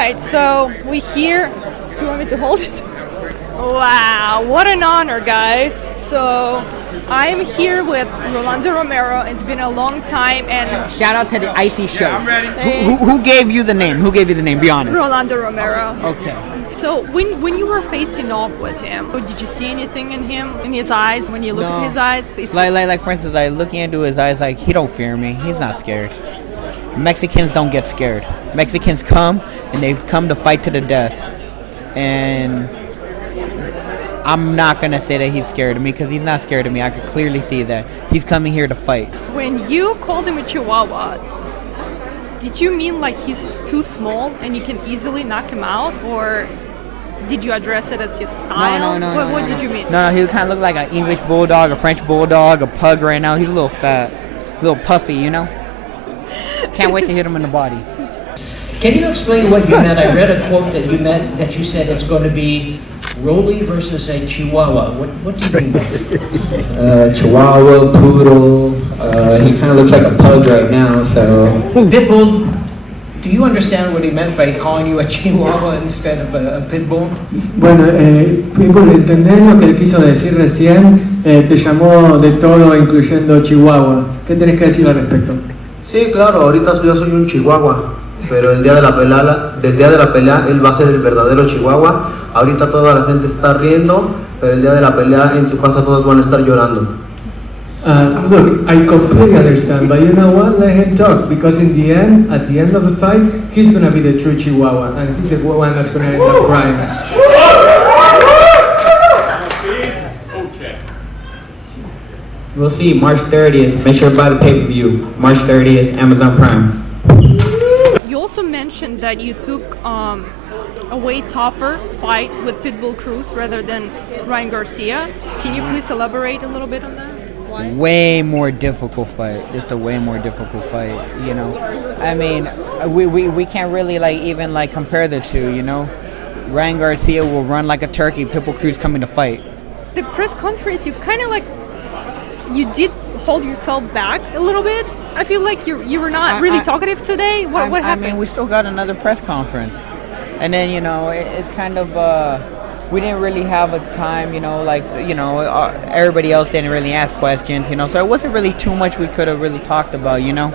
right, so we here. Do you want me to hold it? Wow, what an honor, guys. So I'm here with Rolando Romero. It's been a long time, and shout out to the Icy Show. Yeah, I'm ready. Who gave you the name? Who gave you the name? Be honest. Rolando Romero. Okay. So when you were facing off with him, did you see anything in him, in his eyes? When you look at his eyes, like for instance, like looking into his eyes, like he don't fear me. He's not scared. Mexicans don't get scared. Mexicans come and they come to fight to the death, and I'm not gonna say that he's scared of me because he's not scared of me. I could clearly see that he's coming here to fight. When you called him a Chihuahua, did you mean like he's too small and you can easily knock him out, or did you address it as his style? What did you mean? No, he kind of looked like an English bulldog, a French bulldog, a pug right now. He's a little fat, a little puffy, you know? Can't wait to hit him in the body. Can you explain what you meant? I read a quote that you meant that you said it's going to be ROLLY versus a Chihuahua. What do you mean by that? Chihuahua, poodle. He kind of looks like a pug right now, so. Pitbull, do you understand what he meant by calling you a Chihuahua instead of a Pitbull? Bueno, Pitbull, ¿entendés lo que él quiso decir recién? Te llamó de todo, incluyendo Chihuahua. ¿Qué tenés que decir al respecto? Sí, claro, ahorita yo soy un Chihuahua, pero del día de la pelea él va a ser el verdadero Chihuahua. Ahorita toda la gente está riendo, pero el día de la pelea en su casa todos van a estar llorando. Look, I completely understand, but you know what? Let him talk, because at the end of the fight, he's gonna be the true Chihuahua, and he's the one that's gonna end up crying. We'll see March 30th. Make sure to buy the pay-per-view. March 30th, Amazon Prime. You also mentioned that you took a way tougher fight with Pitbull Cruz rather than Ryan Garcia. Can you please elaborate a little bit on that? Why? Way more difficult fight. Just a way more difficult fight, you know. I mean, we can't really even compare the two, you know. Ryan Garcia will run like a turkey. Pitbull Cruz coming to fight. The press conference, you kind of you did hold yourself back a little bit. I feel like you were not really talkative today. What happened? I mean, we still got another press conference. And then, you know, it's kind of, we didn't really have a time, you know, everybody else didn't really ask questions, you know, so it wasn't really too much we could have really talked about, you know.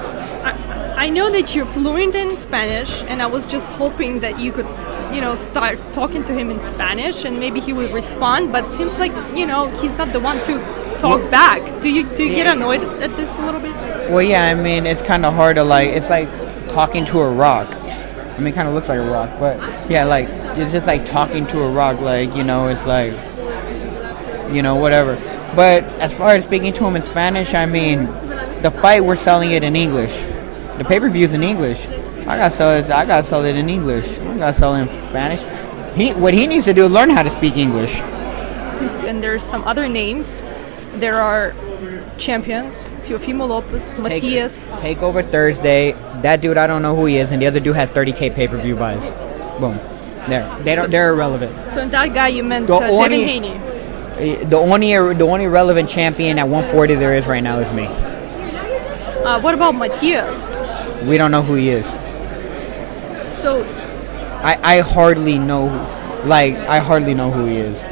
I know that you're fluent in Spanish, and I was just hoping that you could, you know, start talking to him in Spanish and maybe he would respond, but it seems like, you know, he's not the one to talk back. Do you get annoyed at this a little bit? Well, yeah, I mean, it's kind of hard to, it's like talking to a rock. I mean, it kind of looks like a rock, but yeah, it's just like talking to a rock, you know, it's like, you know, whatever. But as far as speaking to him in Spanish, I mean, the fight, we're selling it in English. The pay-per-view's in English. I gotta sell it in English. I gotta sell it in Spanish. What he needs to do is learn how to speak English. And there's some other names. There are champions, Teofimo Lopez, Matias. TAKEOVER Thursday. That dude, I don't know who he is, and the other dude has 30K pay-per-view buys. Boom. They're irrelevant. So in that guy you meant Devin Haney. The only relevant champion at 140 there is right now is me. What about Matias? We don't know who he is. So I hardly know who he is.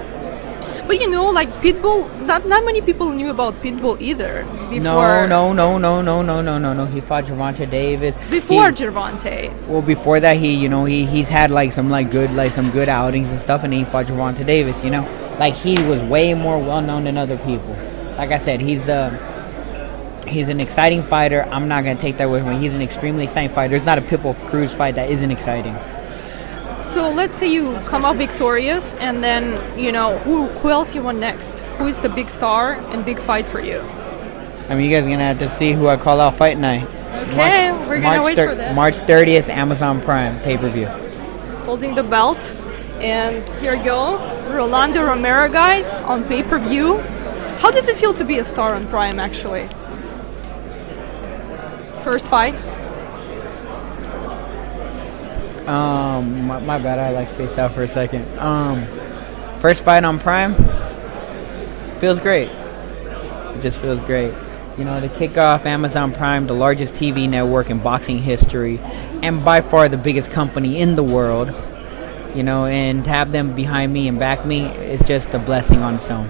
But you know, Pitbull, not many people knew about Pitbull either. Before, no. He fought Gervonta Davis. Before Gervonta. Well, before that, he's had some good outings and stuff, and then he fought Gervonta Davis. You know, he was way more well known than other people. Like I said, he's an exciting fighter. I'm not gonna take that away from him. He's an extremely exciting fighter. There's not a Pitbull Cruz fight that isn't exciting. So let's say you come out victorious, and then, you know, who else you want next? Who is the big star and big fight for you? I mean, you guys are going to have to see who I call out fight night. Okay, we're going to wait for that. March 30th, Amazon Prime, pay-per-view. Holding the belt. And here we go. Rolando Romero, guys, on pay-per-view. How does it feel to be a star on Prime, actually? First fight? My bad, I spaced out for a second. First fight on Prime feels great. It just feels great. You know, to kick off Amazon Prime, the largest TV network in boxing history, and by far the biggest company in the world, you know, and to have them behind me and back me, it's just a blessing on its own.